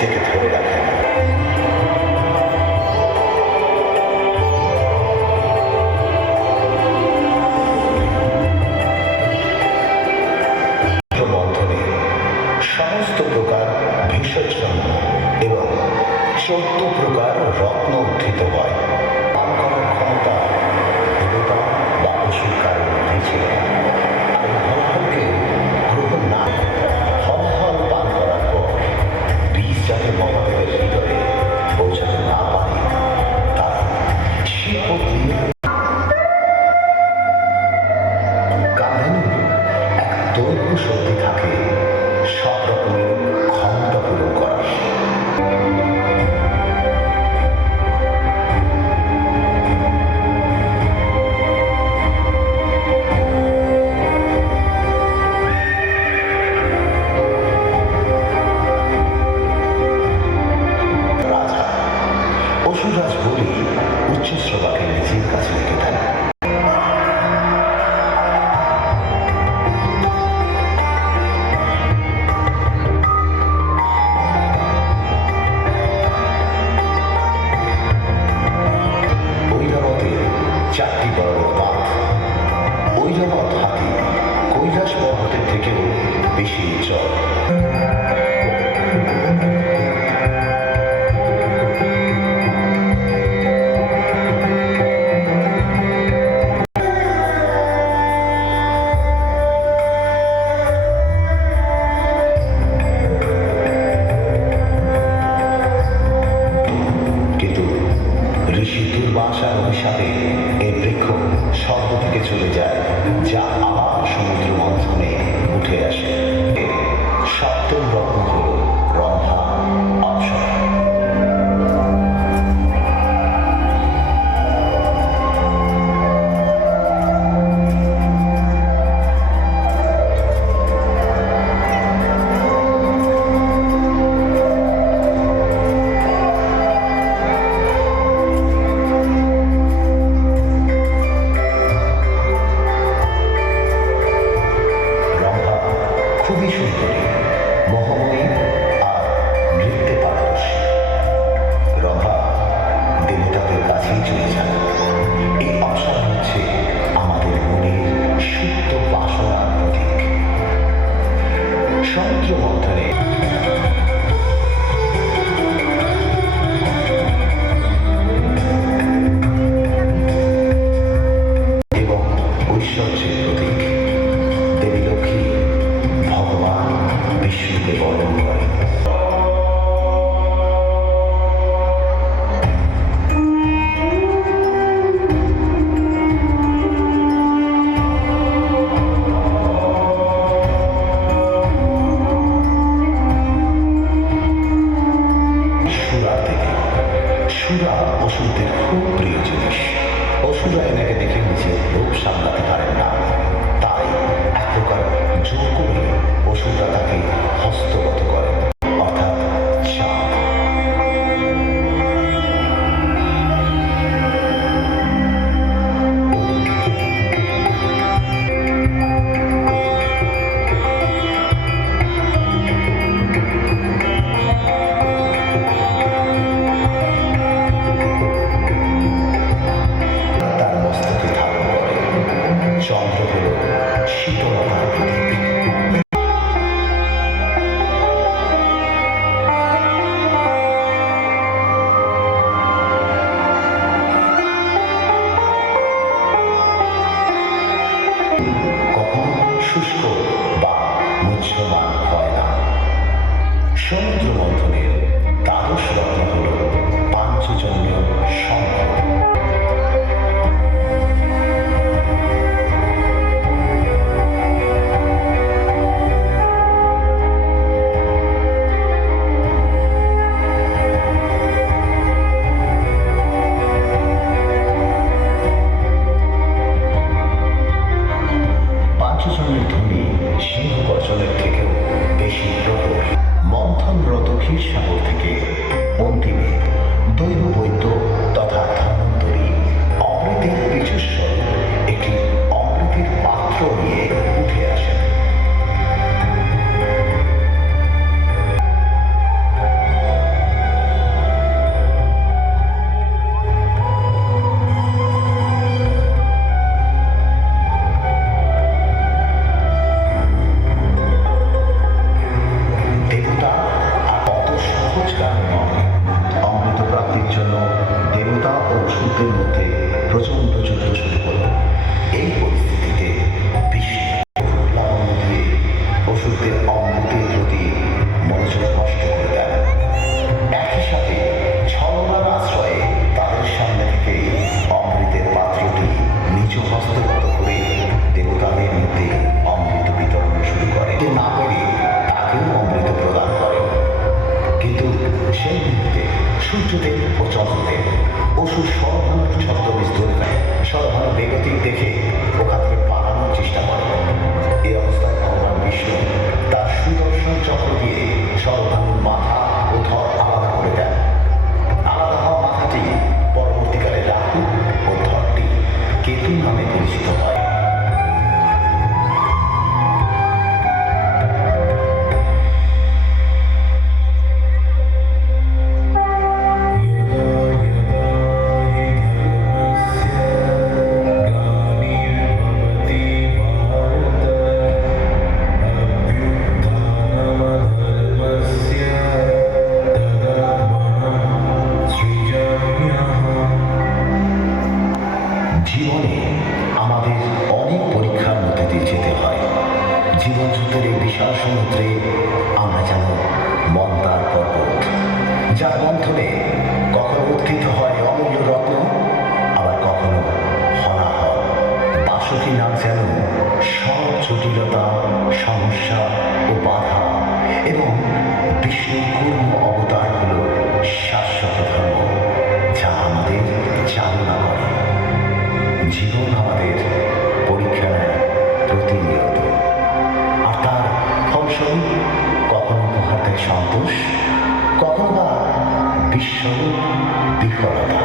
থেকে ধরে রাখেন। বন্ধনে সমস্ত প্রকার ভেষজ এবং 14 প্রকার রত্ন উদ্ধৃত হয়। পান করার ক্ষমতা দেবতা বা পশুর কারণ মধ্যেই ছিল না। ফলকে গ্রহণ না ফল পান করার পর বীজ যাতে মহাদেবের হৃদয়ে পৌঁছাতে না পারে তাই শিবপত্নী কামধেনুর এক দৈর্ঘ্য শক্তি থাকে সব রকমের ক্ষমতা পূরণ করার। অসুররাজ বলি উচ্চশ্রবাকে নিজের কাছে রেখে দেন। ঐরাবতের 4টি বড় বাঁধ। ঐরাবত হাতি কৈলাস পর্বতের থেকেও বেশি উজ্জ্বল। ঋষি দুর্বাসার অভিশাপে এই বৃক্ষ স্বর্গ থেকে চলে যায়, যা আবার সমুদ্র মন্থনে উঠে আসে। সপ্তম রত্ন হল রম্ভা অপ্সরা। খুবই সুন্দরী, মোহময়ী আর নৃত্যে পারদর্শী। রম্ভা দেবতাদের কাছেই চলে যান। এই অপ্সরা হচ্ছে আমাদের মনের সুপ্ত বাসনার প্রতীক। সমুদ্র মন্থনে এবং ঐশ্বর্যের প্রতীক দেবী লক্ষ্মী ভগবান বিষ্ণুকে বরণ করেন। সুরা অসুরদের খুব প্রিয় জিনিস। অসুররা এনাকে দেখে নিজের লোভ সামলাতে পারেন না, তাই এক প্রকার জোর করে অসুররা তাকে হস্তগত করেন, অর্থাৎ চাপ। চন্দ্র হল শীতলতার প্রতীক। যুদ্ধ শুরু হলো। এই পরিস্থিতিতে বিষ্ণু লাবণ্য দিয়ে অসুরদের অমৃতের প্রতি মনোযোগ নষ্ট করে দেন। একই সাথে ছলনার আশ্রয়ে তাদের সামনে থেকে অমৃতের পাত্রটি নিজ হস্তগত করে দেবতাদের মধ্যে অমৃত বিতরণ শুরু করে। না পেরে তাকেও অমৃত প্রদান করেন। কিন্তু সেই মুহূর্তে সূর্যদেব ও চন্দ্রদেব অসুর সরভানুর ছদ্মবেশ ধরে নেয়। সরভানু বেগতিক দেখে ওখান থেকে পালানোর চেষ্টা করে। এই অবস্থায় ভগবান বিষ্ণু তার সুদর্শন চক্র দিয়ে সরভানুর মাথা ও ধর আলাদা করে দেন। আলাদা হওয়া মাথাটি পরবর্তীকালে রাহু ও ধরটি কেতু নামে পরিচিত হয়। জীবনে আমাদের অনেক পরীক্ষার মধ্যে দিয়ে যেতে হয়। জীবন যুদ্ধের এই বিশাল সমুদ্রে আমরা যেন মন্দার পর্বত, যার মন্থনে কখনো উত্থিত হয় অমূল্য রত্ন, আবার কখনো হলাহল। বাসুকী নাগ যেন সব জটিলতা, সমস্যা ও বাধা, এবং বিষ্ণুর কূর্ম অবতার হল শাশ্বত ধর্ম, যা আমাদের চালনা করে। জীবন আমাদের পরীক্ষা নেয় প্রতিনিয়ত, আর তার ফলস্বরূপ কখনো উপহার দেয় সন্তোষ, কখনো বা বিস্মরূপ বিফলতা।